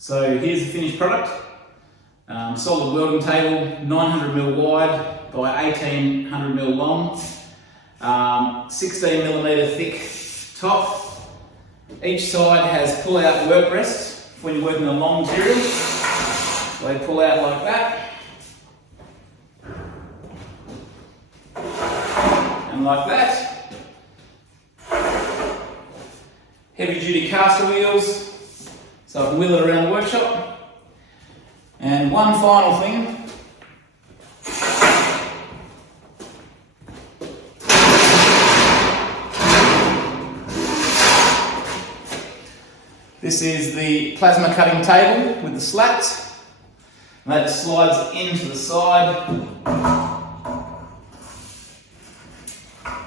So here's the finished product. Solid welding table, 900mm wide by 1800mm long, 16mm thick top. Each side has pull-out work rest when you're working on long material. They pull out like that, and like that. Heavy-duty castor wheels, so I can wheel it around the workshop. And one final thing. This is the plasma cutting table with the slats. And that slides into the side,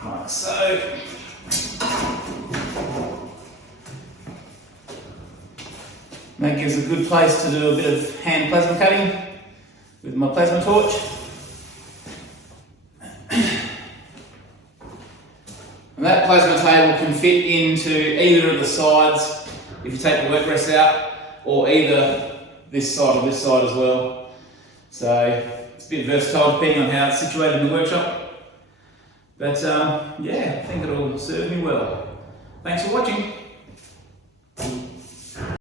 like so. That gives a good place to do a bit of hand plasma cutting with my plasma torch. And that plasma table can fit into either of the sides if you take the work rest out, or either this side or this side as well. So it's a bit versatile depending on how it's situated in the workshop. But yeah, I think it'll serve me well. Thanks for watching.